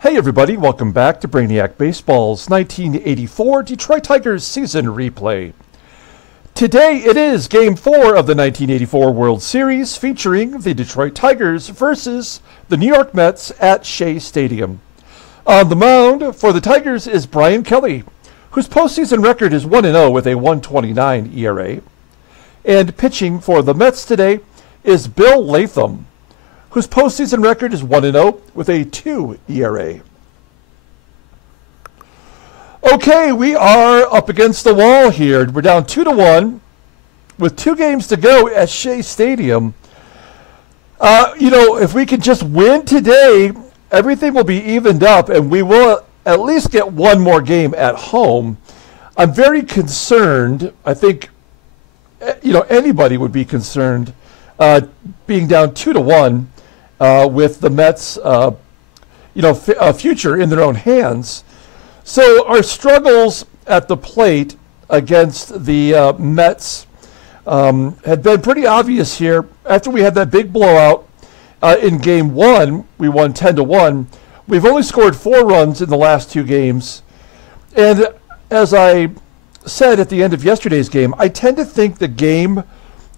Hey everybody, welcome back to Brainiac Baseball's 1984 Detroit Tigers season replay. Today it is Game 4 of the 1984 World Series featuring the Detroit Tigers versus the New York Mets at Shea Stadium. On the mound for the Tigers is Bryan Kelly, whose postseason record is 1-0 with a 1.29 ERA. And pitching for the Mets today is Bill Latham, whose postseason record is 1-0 with a 2 ERA. Okay, we are up against the wall here. We're down 2-1 with 2 games to go at Shea Stadium. If we can just win today, everything will be evened up and we will at least get one more game at home. I'm very concerned. I think, anybody would be concerned being down 2-1. With the Mets, future in their own hands. So our struggles at the plate against the Mets had been pretty obvious here. After we had that big blowout in Game 1, we won 10-1. We've only scored 4 runs in the last 2 games. And as I said at the end of yesterday's game, I tend to think the game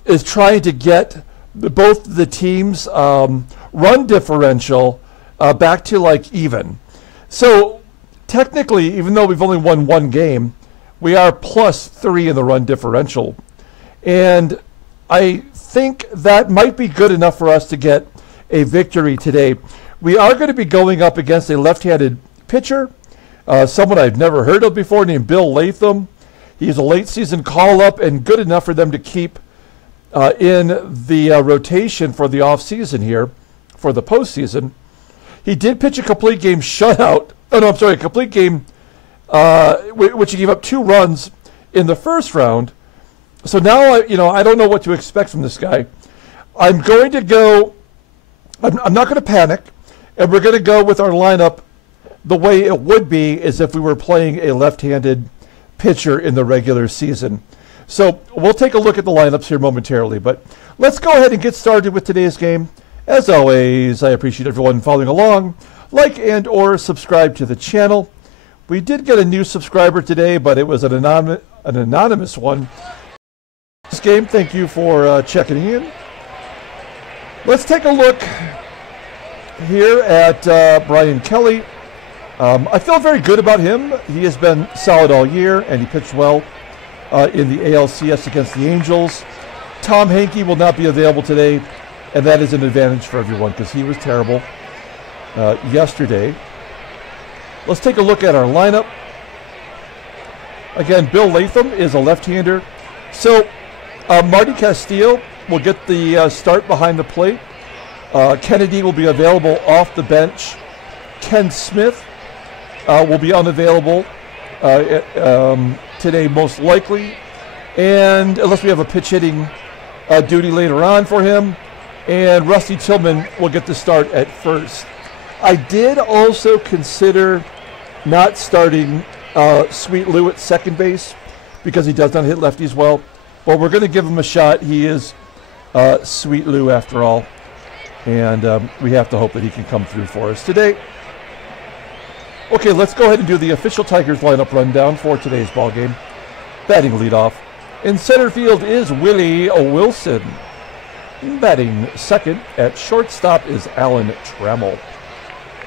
is trying to get both the teams' run differential back to like even. So technically, even though we've only won 1 game, we are +3 in the run differential. And I think that might be good enough for us to get a victory today. We are going to be going up against a left-handed pitcher, someone I've never heard of before, named Bill Latham. He's a late season call-up and good enough for them to keep in the rotation for the offseason here, for the postseason. He did pitch a complete game shutout. A complete game, which he gave up 2 runs in the first round. So now, I don't know what to expect from this guy. I'm going to go, I'm not going to panic, and we're going to go with our lineup the way it would be as if we were playing a left-handed pitcher in the regular season. So we'll take a look at the lineups here momentarily, but let's go ahead and get started with today's game. As always, I appreciate everyone following along. Like and or subscribe to the channel. We did get a new subscriber today, but it was an anonymous one. This game, thank you for checking in. Let's take a look here at Bryan Kelly. I feel very good about him. He has been solid all year, and he pitched well in the ALCS against the Angels. Tom Hankey will not be available today, and that is an advantage for everyone because he was terrible yesterday. Let's take a look at our lineup. Again, Bill Latham is a left-hander. So Marty Castillo will get the start behind the plate. Kennedy will be available off the bench. Ken Smith will be unavailable today most likely, and unless we have a pitch hitting duty later on for him, and Rusty Tillman will get the start at first. I did also consider not starting Sweet Lou at second base because he does not hit lefties well, but we're going to give him a shot. He is Sweet Lou after all, and we have to hope that he can come through for us today. Okay, let's go ahead and do the official Tigers lineup rundown for today's ballgame. Batting leadoff. In center field is Willie Wilson. Batting second at shortstop is Alan Trammell.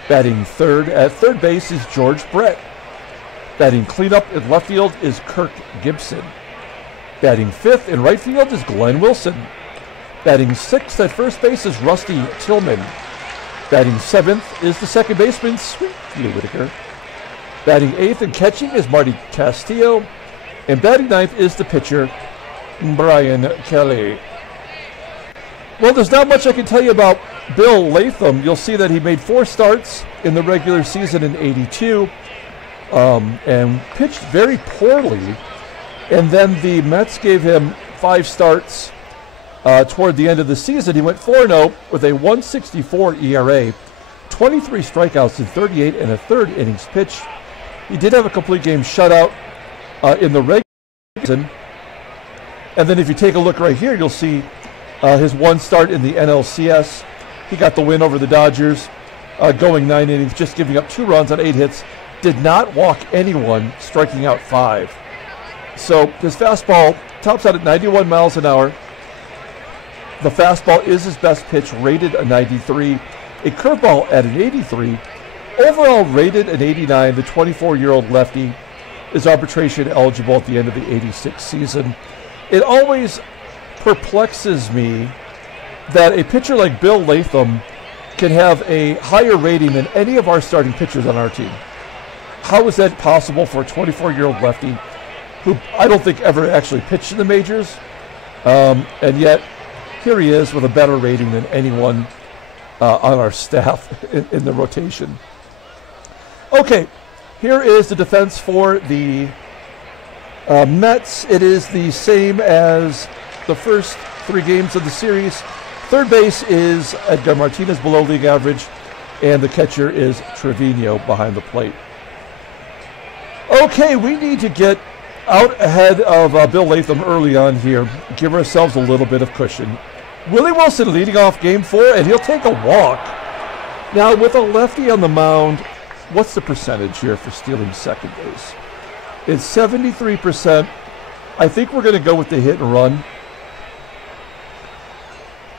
Batting third at third base is George Brett. Batting cleanup in left field is Kirk GIBSON. Batting fifth in right field is Glenn Wilson. Batting sixth at first base is Rusty Tillman. Batting seventh is the second baseman, Whitaker. Batting eighth and catching is Marty Castillo. And batting ninth is the pitcher, Bryan Kelly. Well, there's not much I can tell you about Bill Latham. You'll see that he made 4 starts in the regular season in '82 and pitched very poorly. And then the Mets gave him 5 starts toward the end of the season. He went 4-0 with a 1.64 ERA, 23 strikeouts in 38 and a third innings pitched. He did have a complete game shutout in the regular season. And then if you take a look right here, you'll see his 1 start in the NLCS. He got the win over the Dodgers. going 9 innings, just giving up 2 runs on 8 hits. Did not walk anyone, striking out 5. So his fastball tops out at 91 miles an hour. The fastball is his best pitch, rated a 93. A curveball at an 83. Overall rated an 89. The 24-year-old lefty is arbitration eligible at the end of the 86 season. It always perplexes me that a pitcher like Bill Latham can have a higher rating than any of our starting pitchers on our team. How is that possible for a 24-year-old lefty who I don't think ever actually pitched in the majors? And yet, here he is with a better rating than anyone on our staff in the rotation. Okay, here is the defense for the Mets. It is the same as the first 3 games of the series. Third base is Edgar Martinez, below league average, and the catcher is Trevino behind the plate. Okay, we need to get out ahead of Bill Latham early on here. Give ourselves a little bit of cushion. Willie Wilson leading off game 4, and he'll take a walk. Now, with a lefty on the mound, what's the percentage here for stealing second base? It's 73%. I think we're going to go with the hit and run.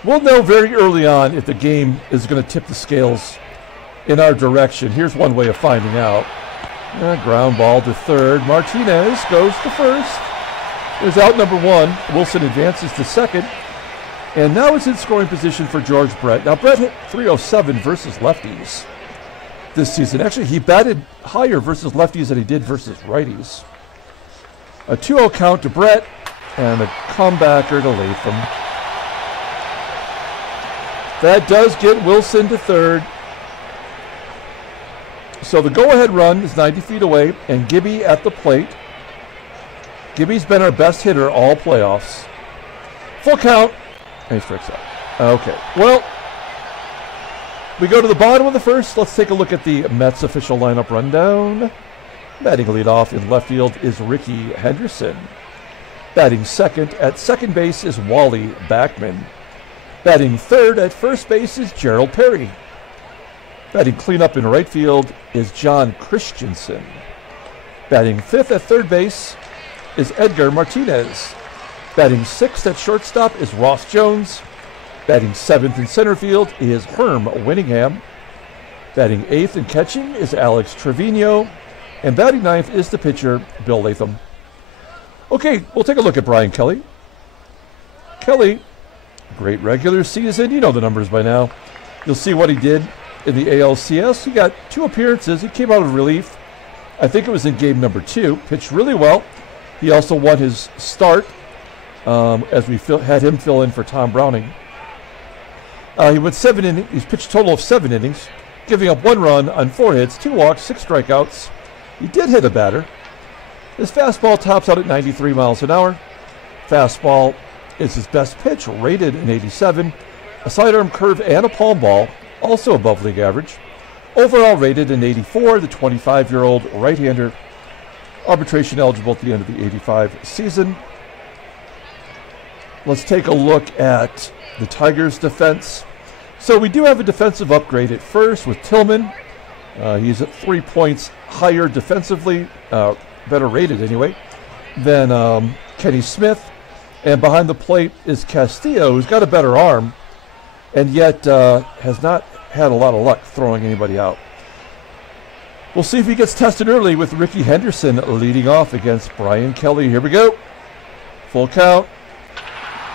We'll know very early on if the game is going to tip the scales in our direction. Here's one way of finding out. Ground ball to third. Martinez goes to first. There's out number 1. Wilson advances to second. And now it's in scoring position for George Brett. Now, Brett hit .307 versus lefties this season. Actually, he batted higher versus lefties than he did versus righties. A 2-0 count to Brett, and a comebacker to Latham. That does get Wilson to third. So the go-ahead run is 90 feet away, and Gibby at the plate. Gibby's been our best hitter all playoffs. Full count. And he strikes out. Okay, well, we go to the bottom of the first. Let's take a look at the Mets official lineup rundown. Batting leadoff in left field is Rickey Henderson. Batting second at second base is Wally BACKMAN. Batting third at first base is Gerald Perry. Batting cleanup in right field is John Christensen. Batting fifth at third base is Edgar Martinez. Batting sixth at shortstop is Ross Jones. Batting seventh in center field is Herm Winningham. Batting eighth in catching is Alex Trevino. And batting ninth is the pitcher, Bill Latham. Okay, we'll take a look at Brian Kelly. Kelly, great regular season. You know the numbers by now. You'll see what he did in the ALCS. He got 2 appearances. He came out of relief. I think it was in game number 2. Pitched really well. He also won his start as we had him fill in for Tom Browning. He went 7 innings. He's pitched a total of 7 innings, giving up 1 run on 4 hits, 2 walks, 6 strikeouts. He did hit a batter. His fastball tops out at 93 miles an hour. Fastball is his best pitch, rated an 87. A sidearm curve and a palm ball, also above league average. Overall rated an 84. The 25-year-old right-hander, arbitration eligible at the end of the 85 season. Let's take a look at the Tigers' defense. So we do have a defensive upgrade at first with Tillman. He's at 3 points higher defensively, better rated anyway, than Kenny Smith. And behind the plate is Castillo, who's got a better arm, and yet has not had a lot of luck throwing anybody out. We'll see if he gets tested early with Rickey Henderson leading off against Brian Kelly. Here we go. Full count.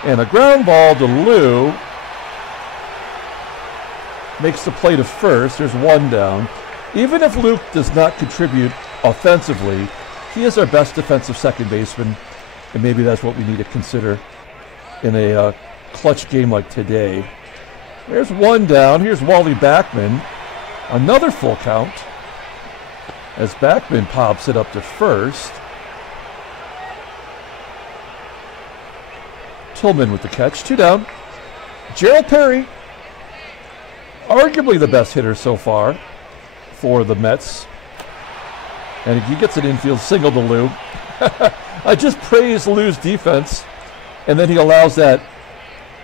And a ground ball to Lou. Makes the play to first. There's 1 down. Even if Luke does not contribute offensively, he is our best defensive second baseman, and maybe that's what we need to consider in a clutch game like today. There's 1 down. Here's Wally BACKMAN. Another full count as BACKMAN pops it up to first. Tillman with the catch. 2 down. Gerald Perry, arguably the best hitter so far for the Mets. And he gets an infield single to Lou. I just praised Lou's defense, and then he allows that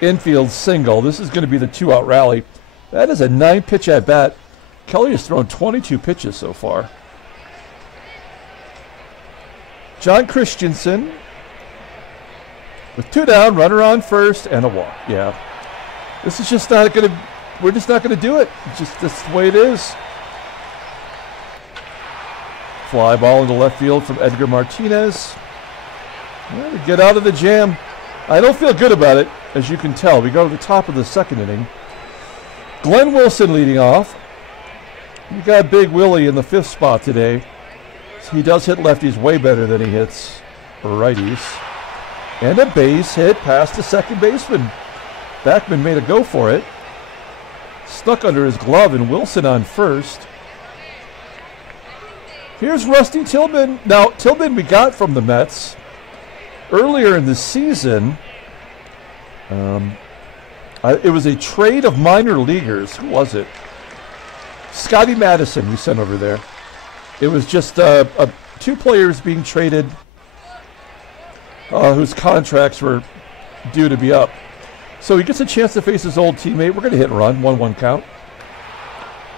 infield single. This is going to be the 2-out rally. That is a 9-pitch at bat. Kelly has thrown 22 pitches so far. John Christensen with 2 down, runner on first, and a walk. Yeah. This is just not going to, we're just not going to do it. It's just that's the way it is. Fly ball into left field from Edgar Martinez. Well, we get out of the jam. I don't feel good about it, as you can tell. We go to the top of the second inning. Glenn Wilson leading off. We got Big Willie in the 5th spot today. He does hit lefties way better than he hits righties. And a base hit past the second baseman. BACKMAN made a go for it. Stuck under his glove, and Wilson on first. Here's Rusty Tillman. Now, Tillman we got from the Mets earlier in the season. It was a trade of minor leaguers. Who was it? Scotty Madison we sent over there. It was just 2 players being traded whose contracts were due to be up. So he gets a chance to face his old teammate. We're going to hit and run, 1-1 count.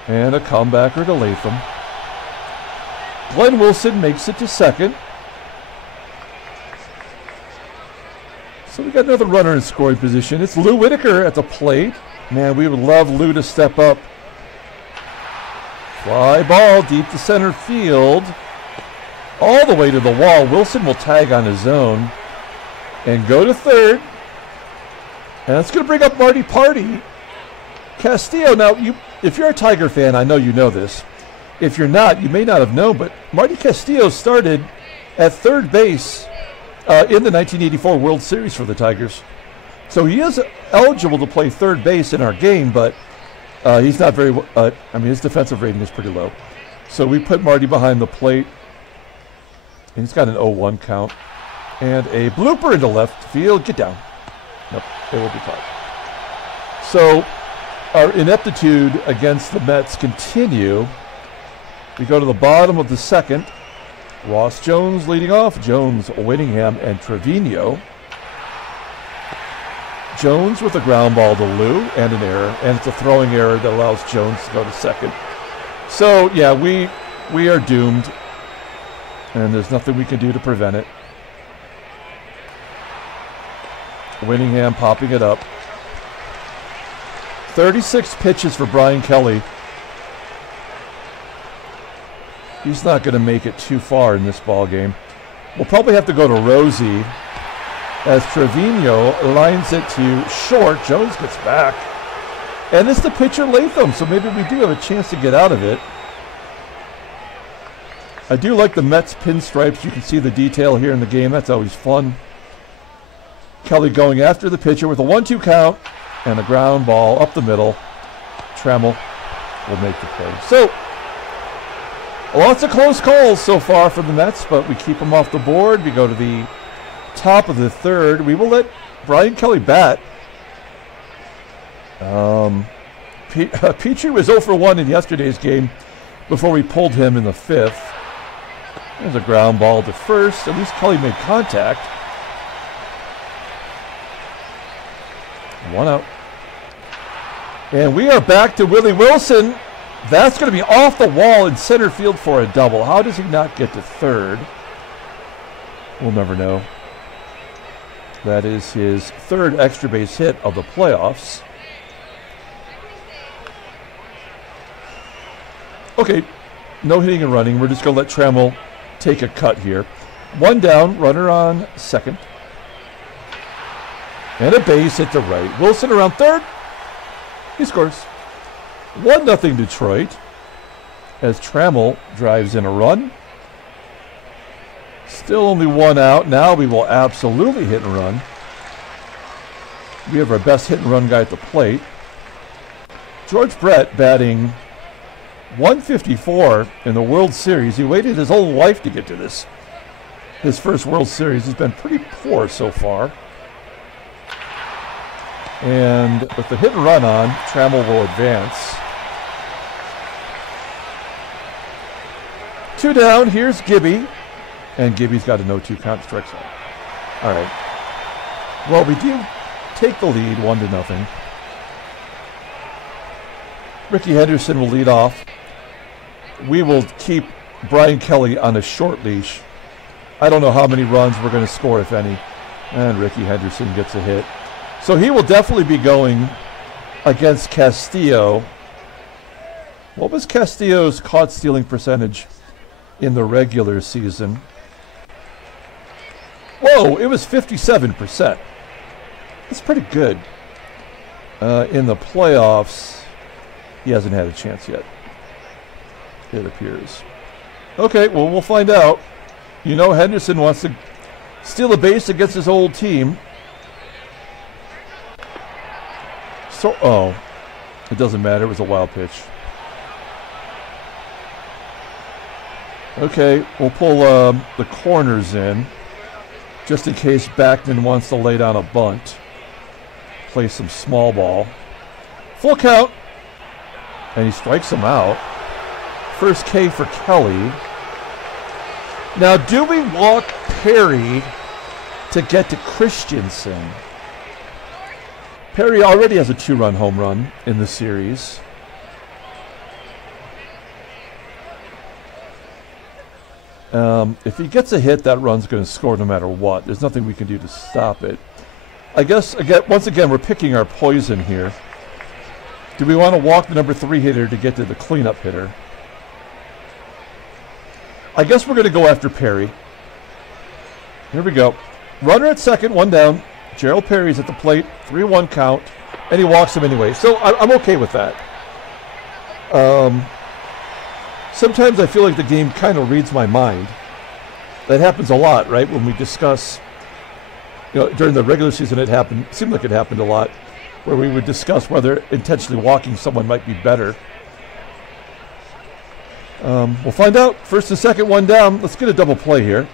And a comebacker to Latham. Glenn Wilson makes it to second. So we got another runner in scoring position. It's Lou Whitaker at the plate. Man, we would love Lou to step up. Fly ball deep to center field. All the way to the wall. Wilson will tag on his own and go to third. And that's going to bring up Marty Party. Castillo, now, if you're a Tiger fan, I know you know this. If you're not, you may not have known, but Marty Castillo started at third base in the 1984 World Series for the Tigers. So he is eligible to play third base in our game, but he's not very, his defensive rating is pretty low. So we put Marty behind the plate, and he's got an 0-1 count. And a blooper into left field. Get down. Nope, it will be caught. So our ineptitude against the Mets continue. We go to the bottom of the second. Ross Jones leading off. Jones, Winningham, and Trevino. Jones with a ground ball to Lou and an error, and it's a throwing error that allows Jones to go to second. So yeah, we are doomed, and there's nothing we can do to prevent it. Winningham popping it up. 36 pitches for Brian Kelly. He's not going to make it too far in this ball game. We'll probably have to go to Rosie as Trevino lines it to short. Jones gets back. And it's the pitcher Latham, so maybe we do have a chance to get out of it. I do like the Mets pinstripes. You can see the detail here in the game. That's always fun. Kelly going after the pitcher with a 1-2 count and a ground ball up the middle. Trammell will make the play. So, lots of close calls so far for the Mets, but we keep them off the board. We go to the top of the third. We will let Brian Kelly bat. Petrie was 0 for 1 in yesterday's game before we pulled him in the 5th. There's a ground ball to first. At least Kelly made contact. 1 out. And we are back to Willie Wilson. That's going to be off the wall in center field for a double. How does he not get to third? We'll never know. That is his 3rd extra base hit of the playoffs. Okay, no hitting and running. We're just going to let Trammell take a cut here. 1 down, runner on second. And a base hit to right. Wilson around third. He scores. 1-0 Detroit as Trammell drives in a run. Still only 1 out. Now we will absolutely hit and run. We have our best hit and run guy at the plate. George Brett batting .154 in the World Series. He waited his whole life to get to this. His first World Series. He's been pretty poor so far. And with the hit and run on, Trammell will advance. 2 down, here's Gibby. And Gibby's got a 0-2 count, strikes out. All right. Well, we do take the lead 1-0. Rickey Henderson will lead off we will keep Brian Kelly on a short leash. I don't know how many runs we're going to score, if any. And Rickey Henderson gets a hit. So he will definitely be going against Castillo. What was Castillo's caught stealing percentage in the regular season? Whoa, it was 57%. That's pretty good. In the playoffs, he hasn't had a chance yet, it appears. Okay, well, we'll find out. You know, Henderson wants to steal a base against his old team. So, oh, it doesn't matter. It was a wild pitch. Okay, we'll pull the corners in just in case BACKMAN wants to lay down a bunt. Play some small ball. Full count. And he strikes him out. First K for Kelly. Now, do we walk Perry to get to Christensen? Perry already has a 2-run home run in the series. If he gets a hit, that run's going to score no matter what. There's nothing we can do to stop it. I guess, once again, we're picking our poison here. Do we want to walk the number 3 hitter to get to the cleanup hitter? I guess we're going to go after Perry. Here we go. Runner at second, 1 down. Gerald Perry's at the plate, 3-1 count, and he walks him anyway. So I'm okay with that. Sometimes I feel like the game kind of reads my mind. That happens a lot, right? When we discuss, you know, during the regular season, it seemed like it happened a lot, where we would discuss whether intentionally walking someone might be better. We'll find out. First and second, 1 down. Let's get a double play here.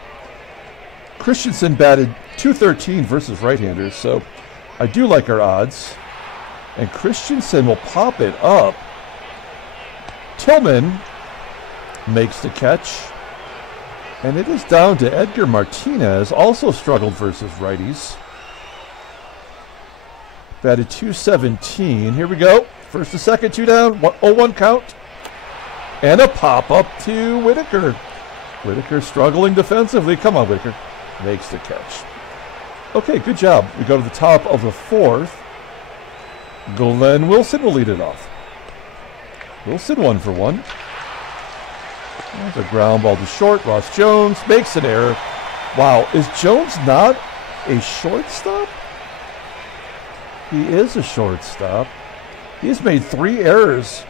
Christensen batted .213 versus right-handers, so I do like our odds. And Christensen will pop it up. Tillman makes the catch. And it is down to Edgar Martinez, also struggled versus righties. Batted .217. Here we go. First and second, 2 down. 0-1 count. And a pop-up to Whitaker. Whitaker struggling defensively. Come on, Whitaker. Makes the catch. Okay, good job. We go to the top of the 4th. Glenn Wilson will lead it off. Wilson 1 for 1. There's a ground ball to short. Ross Jones makes an error. Wow, is Jones not a shortstop? He is a shortstop. He's made 3 errors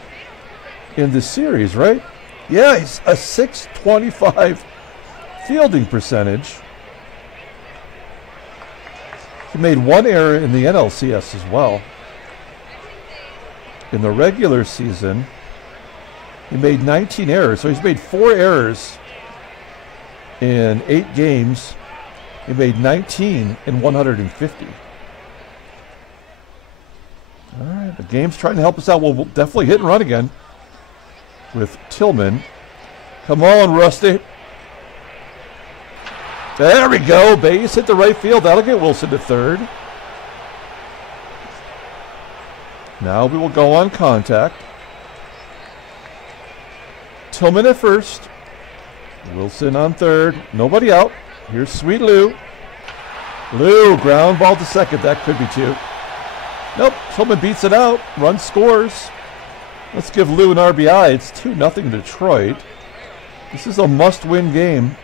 in this series, right? Yeah, he's a .625 fielding percentage. He made 1 error in the NLCS as well. In the regular season, he made 19 errors. So he's made 4 errors in 8 games. He made 19 in 150. All right, the game's trying to help us out. We'll definitely hit and run again with Tillman. Come on, Rusty. There we go. Base hit the right field. That'll get Wilson to third. Now we will go on contact. Tillman at first. Wilson on third. Nobody out. Here's Sweet Lou. Lou, ground ball to second. That could be 2. Nope. Tillman beats it out. Run scores. Let's give Lou an RBI. It's 2-0 Detroit. This is a must-win game.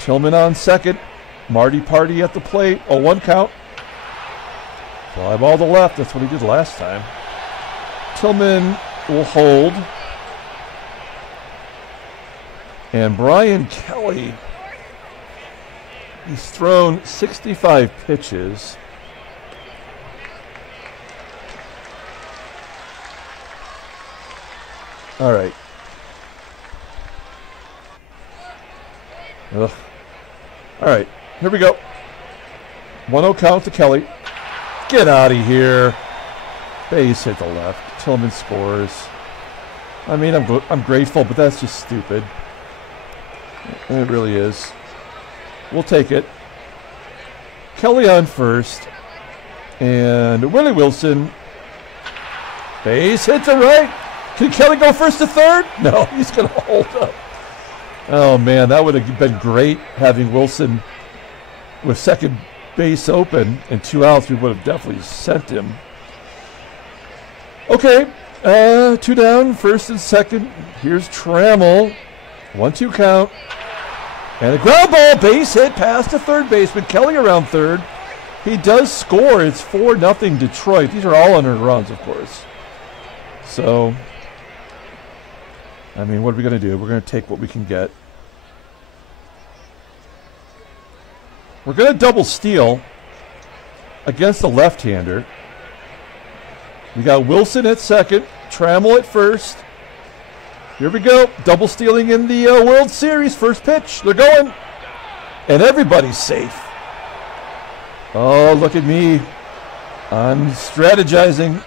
Tillman on second. Marty Party at the plate. 0-1 count. Fly ball to left. That's what he did last time. Tillman will hold. And Brian Kelly, he's thrown 65 pitches. All right. Ugh. All right, here we go. 1-0 count to Kelly. Get out of here. Base hit the left. Tillman scores. I mean, I'm grateful, but that's just stupid. It really is. We'll take it. Kelly on first. And Willie Wilson. Base hit to right. Can Kelly go first to third? No, he's going to hold up. Oh, man, that would have been great having Wilson with second base open and 2 outs. We would have definitely sent him. Okay, 2 down, first and second. Here's Trammell. 1-2 count. And a ground ball, base hit, pass to third baseman. Kelly around third. He does score. It's 4-0 Detroit. These are all unearned runs, of course. So, I mean, what are we going to do? We're going to take what we can get. We're going to double steal against the left-hander. We got Wilson at second, Trammell at first. Here we go. Double stealing in the World Series. First pitch. They're going. And everybody's safe. Oh, look at me. I'm strategizing.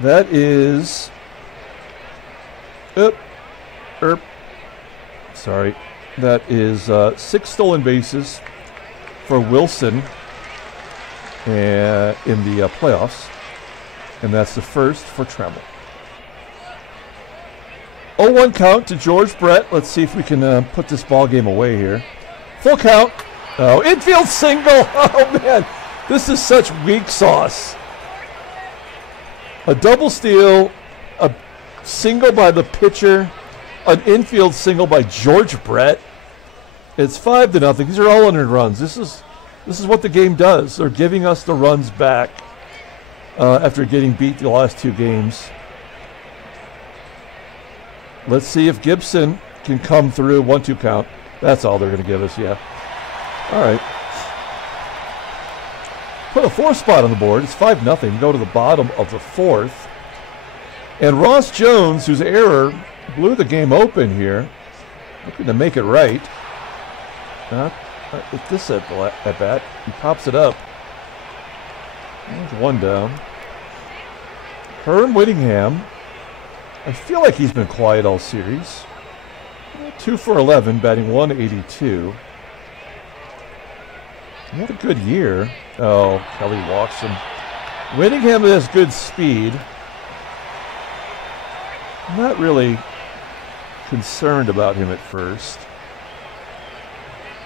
That is... Sorry. That is 6 stolen bases for Wilson in the playoffs. And that's the first for Trammell. 0-1 count to George Brett. Let's see if we can put this ball game away here. Full count. Oh, infield single. Oh, man. This is such weak sauce. A double steal, a single by the pitcher, an infield single by George Brett. It's 5-0. These are all unearned runs. This is what the game does. They're giving us the runs back after getting beat the last 2 games. Let's see if GIBSON can come through. 1-2 count. That's all they're going to give us, yeah. All right. Put a 4th spot on the board. It's 5-0. Go to the bottom of the 4th. And Ross Jones, whose error blew the game open here, looking to make it right. With this at bat, he pops it up. There's 1 down. Herm Whittingham. I feel like he's been quiet all series. 2 for 11, batting 182. He had a good year. Oh, Kelly walks him. Whittingham has good speed. I'm not really concerned about him at first.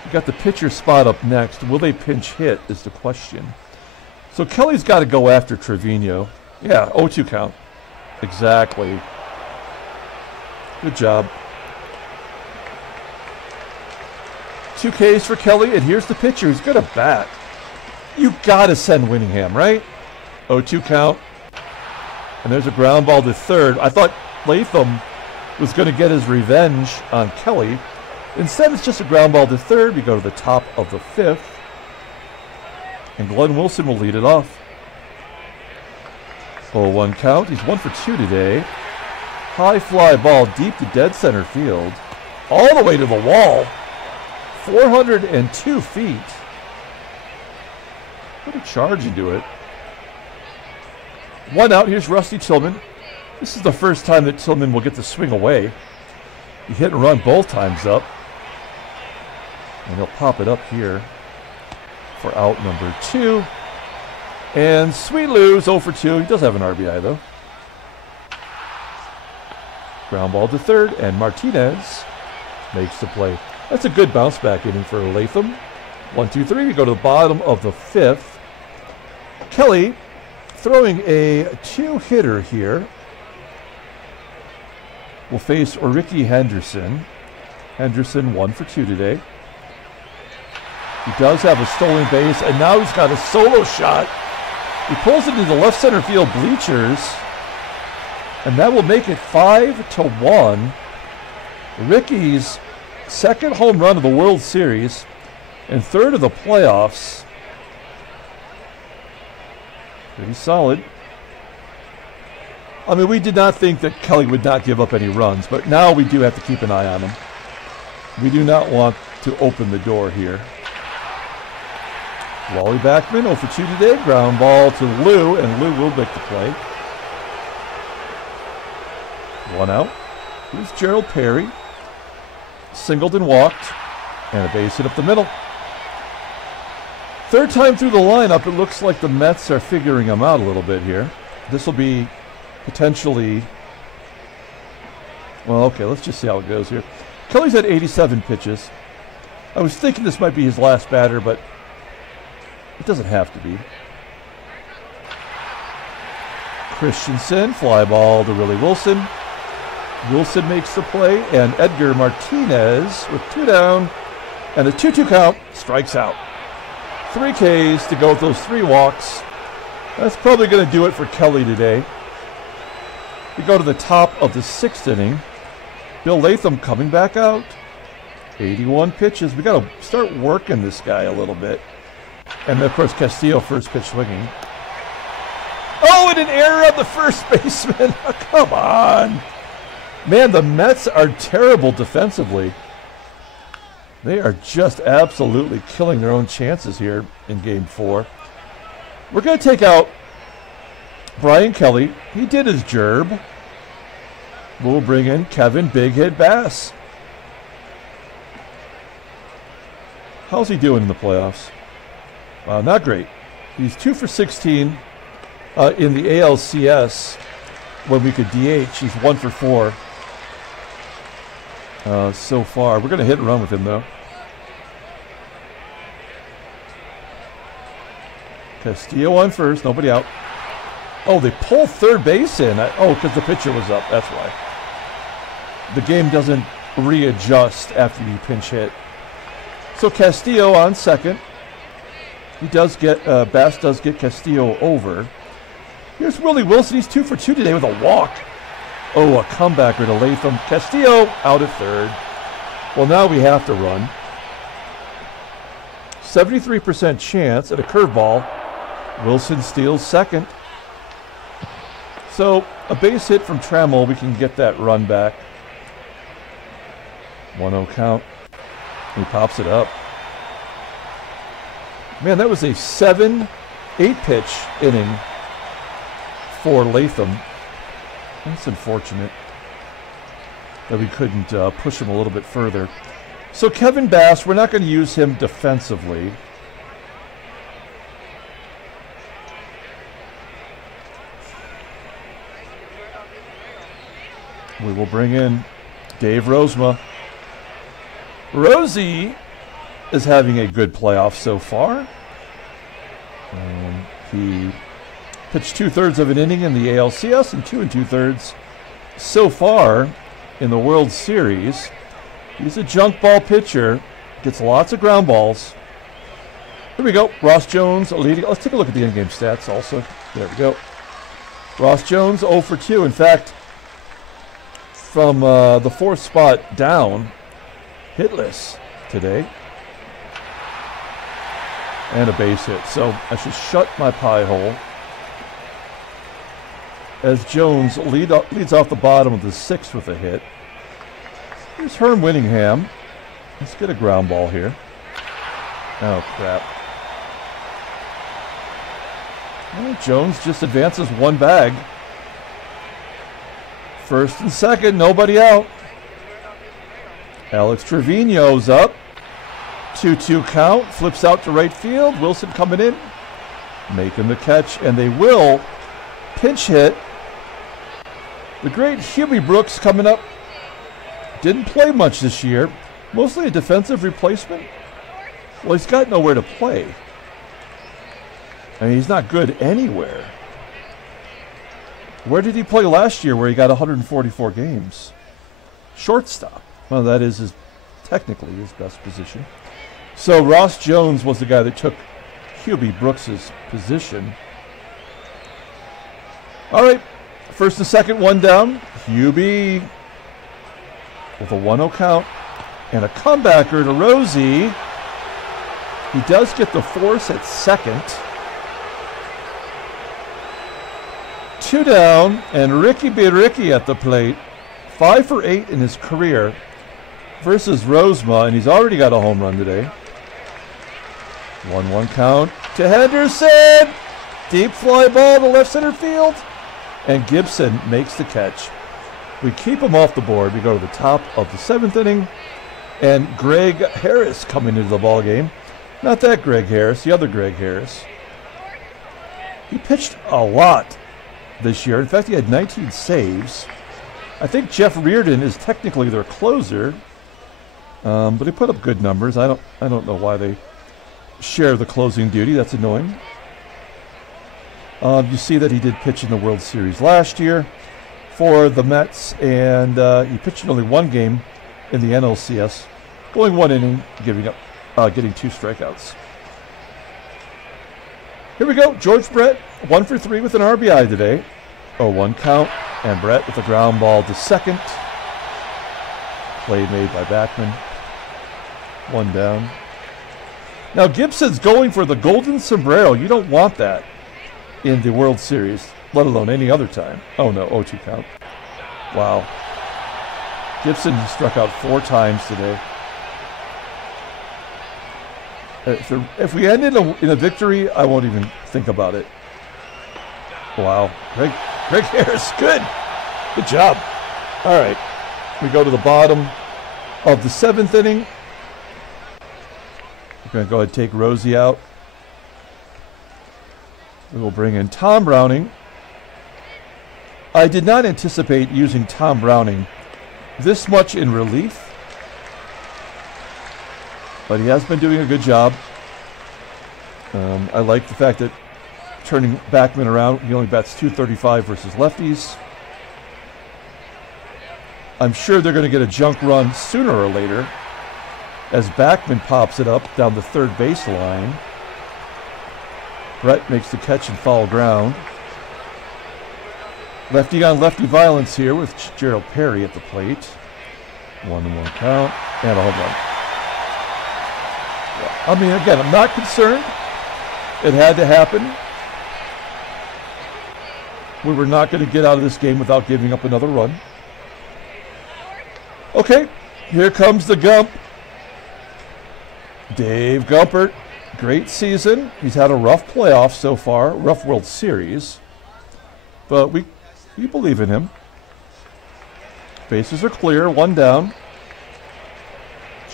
We got the pitcher spot up next. Will they pinch hit is the question. So Kelly's got to go after Trevino. Yeah, 0-2 count. Exactly. Good job. 2 Ks for Kelly, and here's the pitcher. He's going to bat. You got to send Whittingham, right? 0-2 count. And there's a ground ball to third. I thought Latham was going to get his revenge on Kelly. Instead, it's just a ground ball to third. We go to the top of the 5th. And Glenn Wilson will lead it off. 0-1 count. He's 1 for 2 today. High fly ball deep to dead center field. All the way to the wall. 402 feet. Put a charge into it. 1 out. Here's Rusty Tillman. This is the first time that Tillman will get the swing away. He hit and run both times up. And he'll pop it up here for out number 2. And Sweet Lou's 0 for 2. He does have an RBI, though. Ground ball to third, and Martinez makes the play. That's a good bounce back inning for Latham. 1, 2, 3. We go to the bottom of the 5th. Kelly throwing a 2-hitter here. Will face Rickey Henderson. Henderson 1 for 2 today. He does have a stolen base, and now he's got a solo shot. He pulls it into the left center field bleachers, and that will make it 5-1. Rickey's 2nd home run of the World Series and 3rd of the playoffs. Pretty solid. I mean, we did not think that Kelly would not give up any runs, but now we do have to keep an eye on him. We do not want to open the door here. Wally BACKMAN 0 for 2 today. Ground ball to Lou, and Lou will make the play. 1 out. Here's Gerald Perry. Singled and walked, and a base hit up the middle. 3rd time through the lineup, it looks like the Mets are figuring him out a little bit here. This will be potentially. Well, okay, let's just see how it goes here. Kelly's had 87 pitches. I was thinking this might be his last batter, but it doesn't have to be. Christensen, fly ball to Willie Wilson. Wilson makes the play, and Edgar Martinez with 2 down and a 2-2 count strikes out. 3 Ks to go with those 3 walks. That's probably going to do it for Kelly today. We go to the top of the 6th inning. Bill Latham coming back out. 81 pitches. We got to start working this guy a little bit. And of course, Castillo first pitch swinging. Oh, and an error on the first baseman. Oh, come on. Man, the Mets are terrible defensively. They are just absolutely killing their own chances here in Game 4. We're going to take out Brian Kelly. He did his gerb. We'll bring in Kevin Big Hit Bass. How's he doing in the playoffs? Not great. He's 2 for 16 in the ALCS when we could DH. He's 1 for 4 so far. We're going to hit and run with him, though. Castillo on first, nobody out. Oh, they pull third base in. Because the pitcher was up. That's why. The game doesn't readjust after you pinch hit. So Castillo on second. He does get, Bass does get Castillo over. Here's Willie Wilson. He's 2 for 2 today with a walk. Oh, a comebacker to Latham. Castillo out at third. Well, now we have to run. 73% chance at a curveball. Wilson steals second. So a base hit from Trammell, we can get that run back. 1-0 count. He pops it up. Man, that was a 7-8 pitch inning for Latham. That's unfortunate that we couldn't push him a little bit further. So Kevin Bass, we're not going to use him defensively. We will bring in Dave Rozema. Rosie is having a good playoff so far. He pitched 2/3 of an inning in the ALCS and 2 2/3 so far in the World Series. He's a junk ball pitcher, gets lots of ground balls. Here we go. Ross Jones leading. Let's take a look at the in-game stats also. There we go. Ross Jones 0 for 2. In fact, from the 4th spot down, hitless today. And a base hit. So I should shut my pie hole. As Jones leads off the bottom of the 6th with a hit. Here's Herm Winningham. Let's get a ground ball here. Oh, crap. Well, Jones just advances 1 bag. 1st and 2nd, nobody out. Alex Trevino's up. 2-2 count, flips out to right field. Wilson coming in, making the catch, and they will pinch hit. The great Hubie Brooks coming up. Didn't play much this year. Mostly a defensive replacement. Well, he's got nowhere to play. I mean, he's not good anywhere. Where did he play last year where he got 144 games? Shortstop. Well, that is technically his best position. So Ross Jones was the guy that took Hubie Brooks's position. All right, 1st and 2nd, 1 down. Hubie with a 1-0 count and a comebacker to Rosie. He does get the force at 2nd. 2 down, and Rickey be Rickey at the plate. 5 for 8 in his career versus Rozema, and he's already got a home run today. 1-1 count to Henderson. Deep fly ball to left center field. And GIBSON makes the catch. We keep him off the board. We go to the top of the 7th inning. And Greg Harris coming into the ball game. Not that Greg Harris, the other Greg Harris. He pitched a lot this year. In fact, he had 19 saves. I think Jeff Reardon is technically their closer, but he put up good numbers. I don't know why they share the closing duty. That's annoying. You see that he did pitch in the World Series last year for the Mets, and he pitched in only one game in the NLCS, going 1 inning, getting 2 strikeouts. Here we go. George Brett, 1 for 3 with an RBI today. 0-1 count, and Brett with a ground ball to second. Play made by BACKMAN. 1 down. Now Gibson's going for the golden sombrero. You don't want that in the World Series, let alone any other time. Oh no, 0-2 count. Wow. Gibson struck out 4 times today. If we end in a victory, I won't even think about it. Wow. Greg Harris, good. Good job. All right. We go to the bottom of the 7th inning. We're going to go ahead and take Rosie out. We will bring in Tom Browning. I did not anticipate using Tom Browning this much in relief, but he has been doing a good job. I like the fact that turning BACKMAN around, he only bats .235 versus lefties. I'm sure they're going to get a junk run sooner or later as BACKMAN pops it up down the third baseline. Brett makes the catch and foul ground. Lefty on lefty violence here with Gerald Perry at the plate. 1-1 count and a home run. I mean, again, I'm not concerned. It had to happen. We were not going to get out of this game without giving up another run. Okay, here comes the Gump. Dave Gumpert, great season. He's had a rough playoff so far, rough World Series, but we believe in him. Bases are clear, 1 down.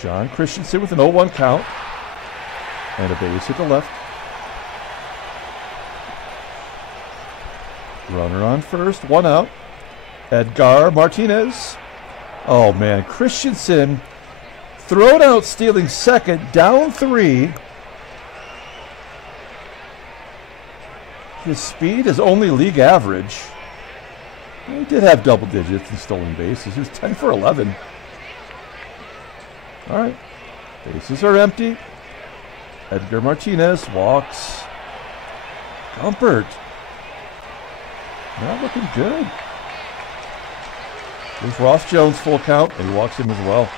John Christensen with an 0-1 count and a base hit to left. Runner on first, 1 out. Edgar Martinez. Oh man, Christensen thrown out stealing second, down 3. His speed is only league average. He did have double digits in stolen bases. He was 10 for 11. All right, bases are empty. Edgar Martinez walks. Gumpert. Not looking good. There's Ross Jones full count, and he walks him as well.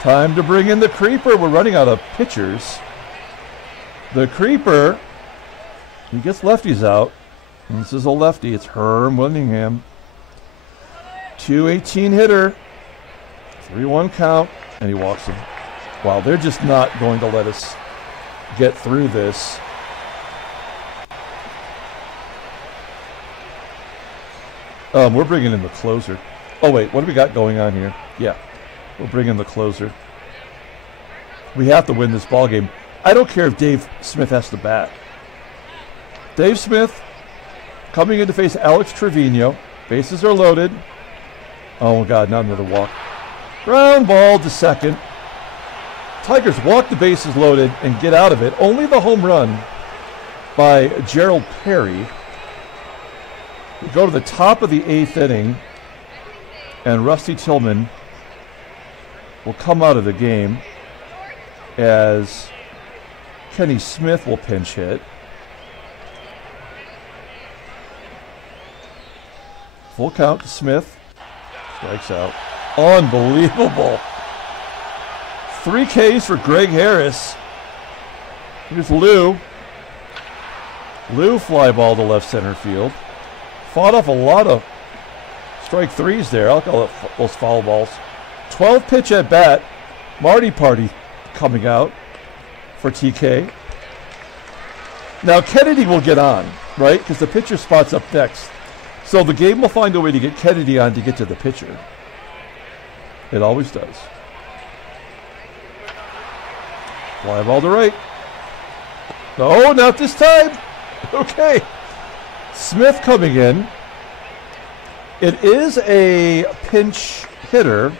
Time to bring in the Creeper. We're running out of pitchers. The Creeper, he gets lefties out. And this is a lefty. It's Herm Winningham. 218 hitter. 3-1 count, and he walks him. Wow, they're just not going to let us get through this. We're bringing in the closer. Oh, wait, what do we got going on here? Yeah, we'll bring in the closer. We have to win this ball game. I don't care if Dave Smith has to bat. Dave Smith coming in to face Alex Trevino. Bases are loaded. Oh, God, not another walk. Ground ball to second. Tigers walk the bases loaded and get out of it. Only the home run by Gerald Perry. We go to the top of the 8th inning, and Rusty Tillman will come out of the game as Kenny Smith will pinch hit. Full count to Smith. Strikes out. Unbelievable. 3 Ks for Greg Harris. Here's Lou. Lou fly ball to left center field. Fought off a lot of strike 3s there. I'll call it those foul balls. 12 pitch at bat. Marty Party coming out for TK. Now Kennedy will get on, right? Because the pitcher spot's up next. So the game will find a way to get Kennedy on to get to the pitcher. It always does. Fly ball to right. No, not this time. Okay. Smith coming in. It is a pinch hitter.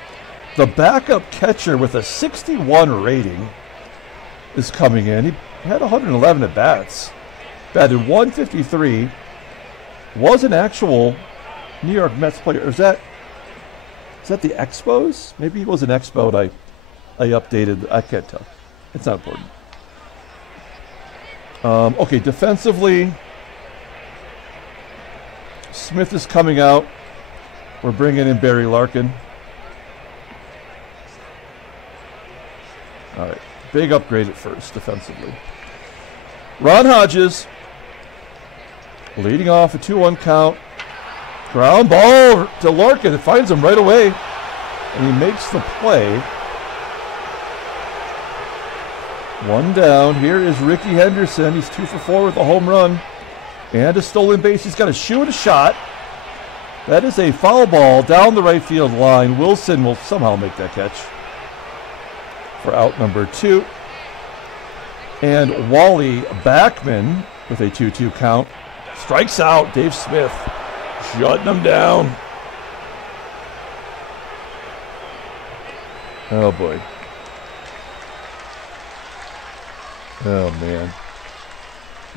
The backup catcher with a 61 rating is coming in. He had 111 at bats. Batted 153. Was an actual New York Mets player. Is that the Expos? Maybe he was an Expo. I updated. I can't tell. It's not important. Okay, defensively, Smith is coming out. We're bringing in Barry Larkin. All right, big upgrade at first defensively. Ron Hodges leading off a 2-1 count. Ground ball to Larkin. It finds him right away, and he makes the play. One down. Here is Rickey Henderson. He's 2 for 4 with a home run and a stolen base. He's got a shoe and a shot. That is a foul ball down the right field line. Wilson will somehow make that catch for out number 2. And Wally BACKMAN with a 2-2 count strikes out. Dave Smith shutting him down. Oh boy. Oh, man.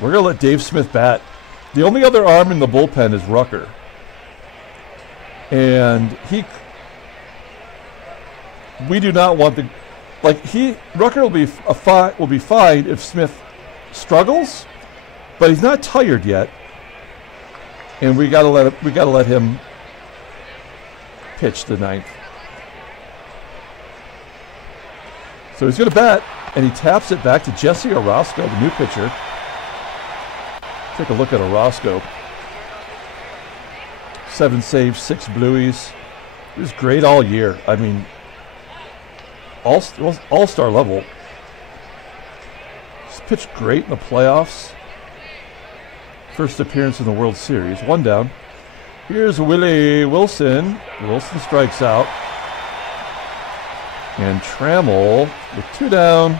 We're going to let Dave Smith bat. The only other arm in the bullpen is Rucker. And we do not want Rucker will be fine if Smith struggles, but he's not tired yet. And we got to let him pitch the 9th. So he's going to bat. And he taps it back to Jesse Orozco, the new pitcher. Take a look at Orozco. 7 saves, 6 blueies. He was great all year. I mean, all-star level. He's pitched great in the playoffs. First appearance in the World Series. 1 down. Here's Willie Wilson. Wilson strikes out. And TRAMMELL with 2 down.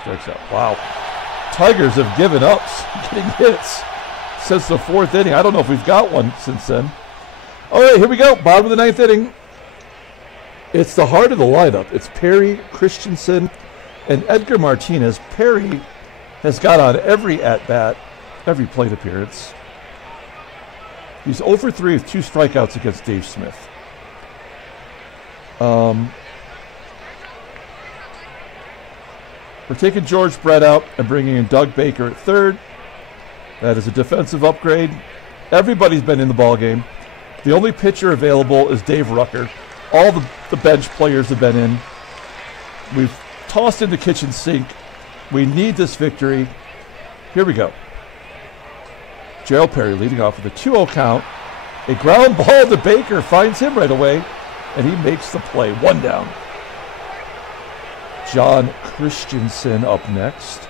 Strikes out. Wow. Tigers have given up getting hits since the 4th inning. I don't know if we've got one since then. All right, here we go. Bottom of the 9th inning. It's the heart of the lineup. It's Perry, Christensen, and Edgar Martinez. Perry has got on every at-bat, every plate appearance. He's 0 for 3 with 2 strikeouts against Dave Smith. We're taking George Brett out and bringing in Doug Baker at 3rd. That is a defensive upgrade. Everybody's been in the ball game. The only pitcher available is Dave Rucker. All the bench players have been in. We've tossed in the kitchen sink. We need this victory. Here we go. Gerald Perry leading off with a 2-0 count. A ground ball to Baker finds him right away, and he makes the play. 1 down. John Christensen up next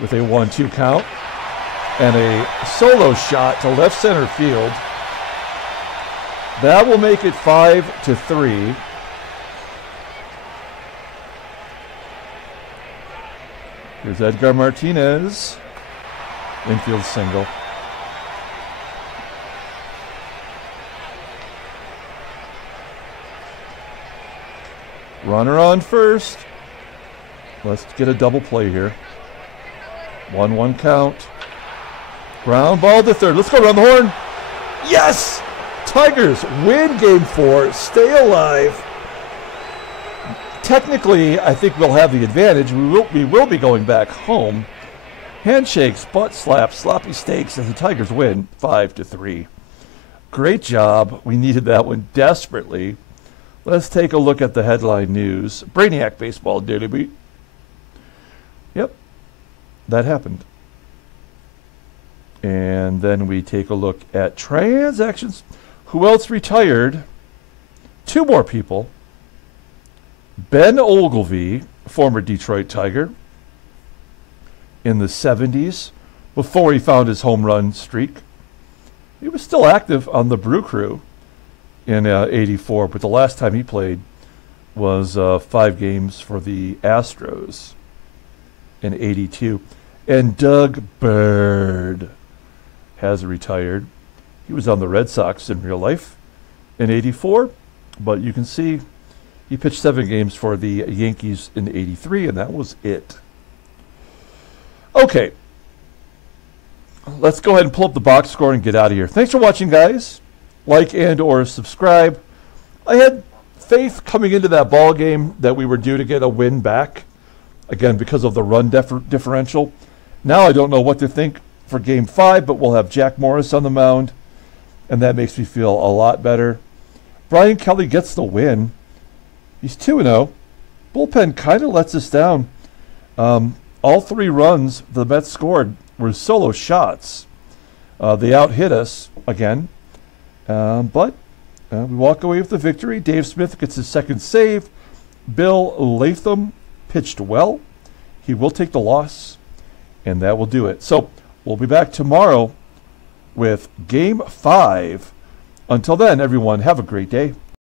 with a 1-2 count and a solo shot to left center field. That will make it 5-3. Here's Edgar Martinez. Infield single. Runner on first. Let's get a double play here. 1-1 count. Ground ball to 3rd. Let's go around the horn. Yes! Tigers win game 4. Stay alive. Technically, I think we'll have the advantage. We will be going back home. Handshakes, butt slaps, sloppy steaks as the Tigers win 5-3. Great job. We needed that one desperately. Let's take a look at the headline news. Brainiac Baseball Daily Beat. Yep, that happened. And then we take a look at transactions. Who else retired? 2 more people. Ben Ogilvy, former Detroit Tiger, in the 70s, before he found his home run streak. He was still active on the Brew Crew in 84, but the last time he played was 5 games for the Astros. in 82. And Doug Bird has retired. He was on the Red Sox in real life in 84, but you can see he pitched 7 games for the Yankees in 83, and that was it. Okay. Let's go ahead and pull up the box score and get out of here. Thanks for watching, guys. Like and or subscribe. I had faith coming into that ball game that we were due to get a win back, again, because of the run differential. Now I don't know what to think for Game 5, but we'll have Jack Morris on the mound, and that makes me feel a lot better. Brian Kelly gets the win. He's 2-0. Bullpen kind of lets us down. All 3 runs the Mets scored were solo shots. They out-hit us again, but we walk away with the victory. Dave Smith gets his 2nd save. Bill Latham pitched well. He will take the loss, and that will do it. So we'll be back tomorrow with Game 5. Until then, everyone, have a great day.